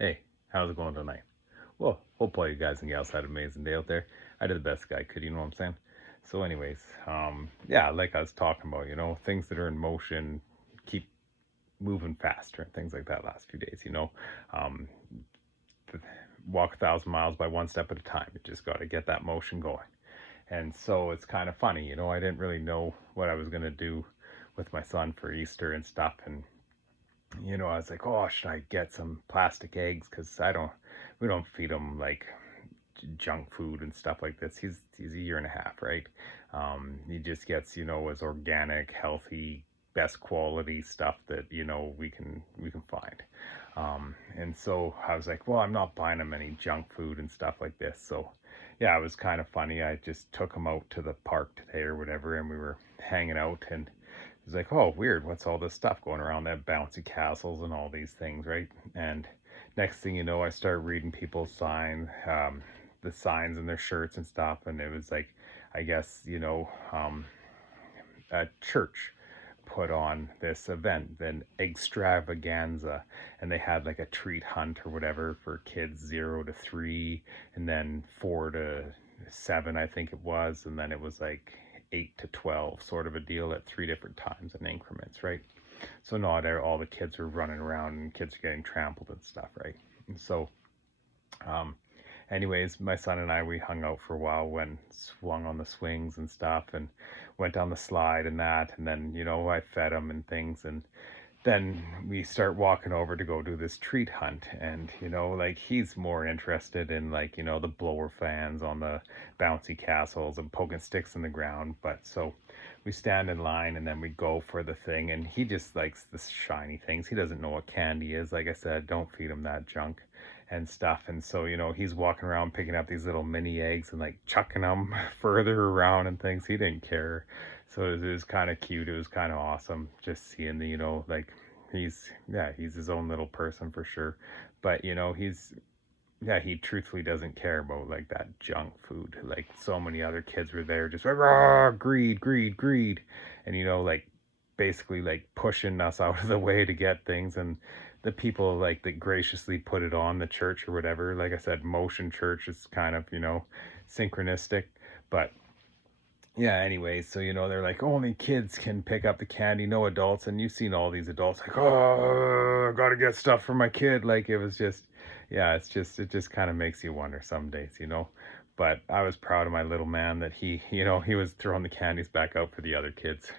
Hey, how's it going tonight? Well, hope all you guys and gals had an amazing day out there. I did the best I could, you know what I'm saying? So, anyways, yeah, like I was talking about, things that are in motion keep moving faster and things like that last few days, Um, walk 1,000 miles by one step at a time. You just got to get that motion going. And so it's kind of funny, I didn't really know what I was going to do with my son for Easter and stuff. And I was like, oh, should I get some plastic eggs? Because we don't feed him like junk food and stuff like this. He's a year and a half, right? He just gets, as organic, healthy, best quality stuff that we can find. And so I was like, well, I'm not buying him any junk food and stuff like this. So yeah, it was kind of funny. I just took him out to the park today or whatever, and we were hanging out, and it was like, oh, weird, what's all this stuff going around? They have bouncy castles and all these things, right? And next thing you know, I start reading people's signs, the signs in their shirts and stuff, and it was like, I guess, a church put on this event, an extravaganza, and they had like a treat hunt or whatever for kids 0 to 3, and then 4 to 7, I think it was, and then it was like 8 to 12, sort of a deal at 3 different times in increments, right? So not all the kids are running around and kids are getting trampled and stuff, right? And so, um, anyways, my son and I, we hung out for a while, went swung on the swings and stuff, and went down the slide and that, and then I fed him and things, and then we start walking over to go do this treat hunt, and like he's more interested in like the blower fans on the bouncy castles and poking sticks in the ground. But so we stand in line and then we go for the thing, and he just likes the shiny things. He doesn't know what candy is. Like I said, don't feed him that junk and stuff. And so he's walking around picking up these little mini eggs and like chucking them further around and things. He didn't care. So it was kind of cute. It was kind of awesome just seeing the like he's his own little person for sure. But he truthfully doesn't care about like that junk food. Like so many other kids were there just like, rah, greed, greed, greed, and like basically like pushing us out of the way to get things. And the people like that graciously put it on, the church or whatever, like I said, motion church is kind of synchronistic. But yeah, anyways, so they're like, only kids can pick up the candy, no adults. And you've seen all these adults like, oh, I gotta get stuff for my kid. Like it was just, yeah, it just kind of makes you wonder some days. But I was proud of my little man that he was throwing the candies back out for the other kids.